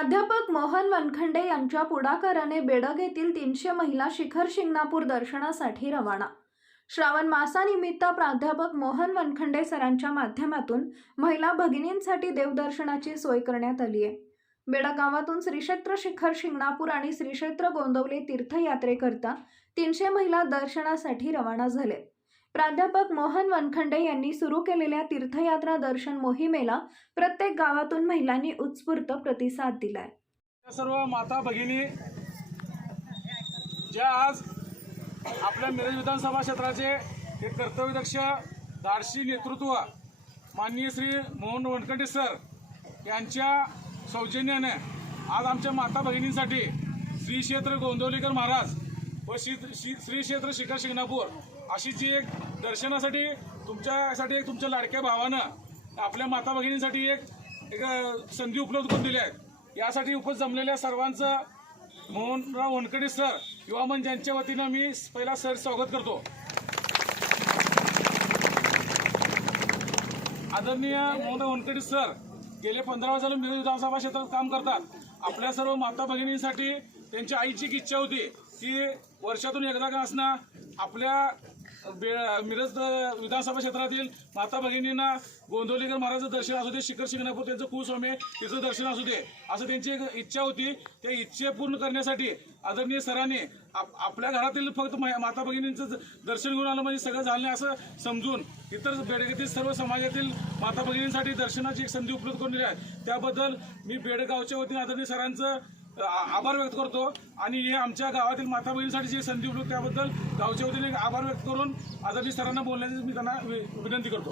प्राध्यापक मोहन वनखंडे यांच्या पुढाकाराने बेडग येथील 300 महिला शिखर शिंगणापूर दर्शनासाठी रवाना। श्रावण मासानिमित्त प्राध्यापक मोहन वनखंडे सरांच्या माध्यमातून महिला भगिनींसाठी देवदर्शनाची सोय करण्यात आली आहे। बेडग गावातून श्री क्षेत्र शिखर शिंगणापूर आणि श्री क्षेत्र गोंदवले तीर्थयात्रेकरता 300 महिला दर्शनासाठी रवाना झाले। प्राध्यापक मोहन वनखंडे यांनी सुरू केलेल्या तीर्थयात्रा दर्शन मोहिमेला प्रत्येक गावातून महिलांनी उत्स्फूर्त प्रतिसाद दिलाय। सर्व माता भगिनी ज्या आज आपल्या मिरज विधानसभा क्षेत्राचे एक कर्तव्यदक्ष धाडसी नेतृत्व माननीय श्री मोहन वनखंडे सर यांच्या सौजन्याने आज आमच्या माता भगिनींसाठी श्री क्षेत्र गोंदवलेकर महाराज व श्री क्षेत्र शिखर शिंगणापूर अशी जी एक दर्शनासाठी तुमच्यासाठी एक तुमच्या लाडक्या भावानं आपल्या माता भगिनींसाठी एक संधी उपलब्ध करून दिली आहे। यासाठी उपस्थित जमलेल्या सर्वांचं मोहनराव वनखंडे सर युवा मंच यांच्या वतीनं मी पहिला सर स्वागत करतो। आदरणीय मोहनराव वनखंडे सर गेले 15 वर्ष झाले मिरज विधानसभा क्षेत्रात काम करतात। आपल्या सर्व माता भगिनींसाठी त्यांच्या आईची एक इच्छा होती की वर्षातून एकदा का असणं आपल्या मिरज विधानसभा क्षेत्रातील माता भगिनींना गोंदवलेकर महाराजांचं दर्शन असू दे, शिखर शिंगणापूर त्यांचं कुलस्वामी तिचं दर्शन असू दे, असं त्यांची एक इच्छा होती। त्या इच्छे पूर्ण करण्यासाठी आदरणीय सरांनी आपल्या घरातील फक्त माता भगिनींचं दर्शन घेऊन आलं म्हणजे सगळं झालं असं समजून इतर बेडगेतील सर्व समाजातील माता भगिनींसाठी दर्शनाची एक संधी उपलब्ध करून दिली आहे। त्याबद्दल मी बेडगावच्या वतीने आदरणीय सरांचं आभार व्यक्त करतो आणि हे आमच्या गावातील माता भगिनींसाठी जी संधी उपलब्ध त्याबद्दल गावच्या वतीने आभार व्यक्त करून आदरणीय सरांना बोलण्याची मी त्यांना विनंती करतो।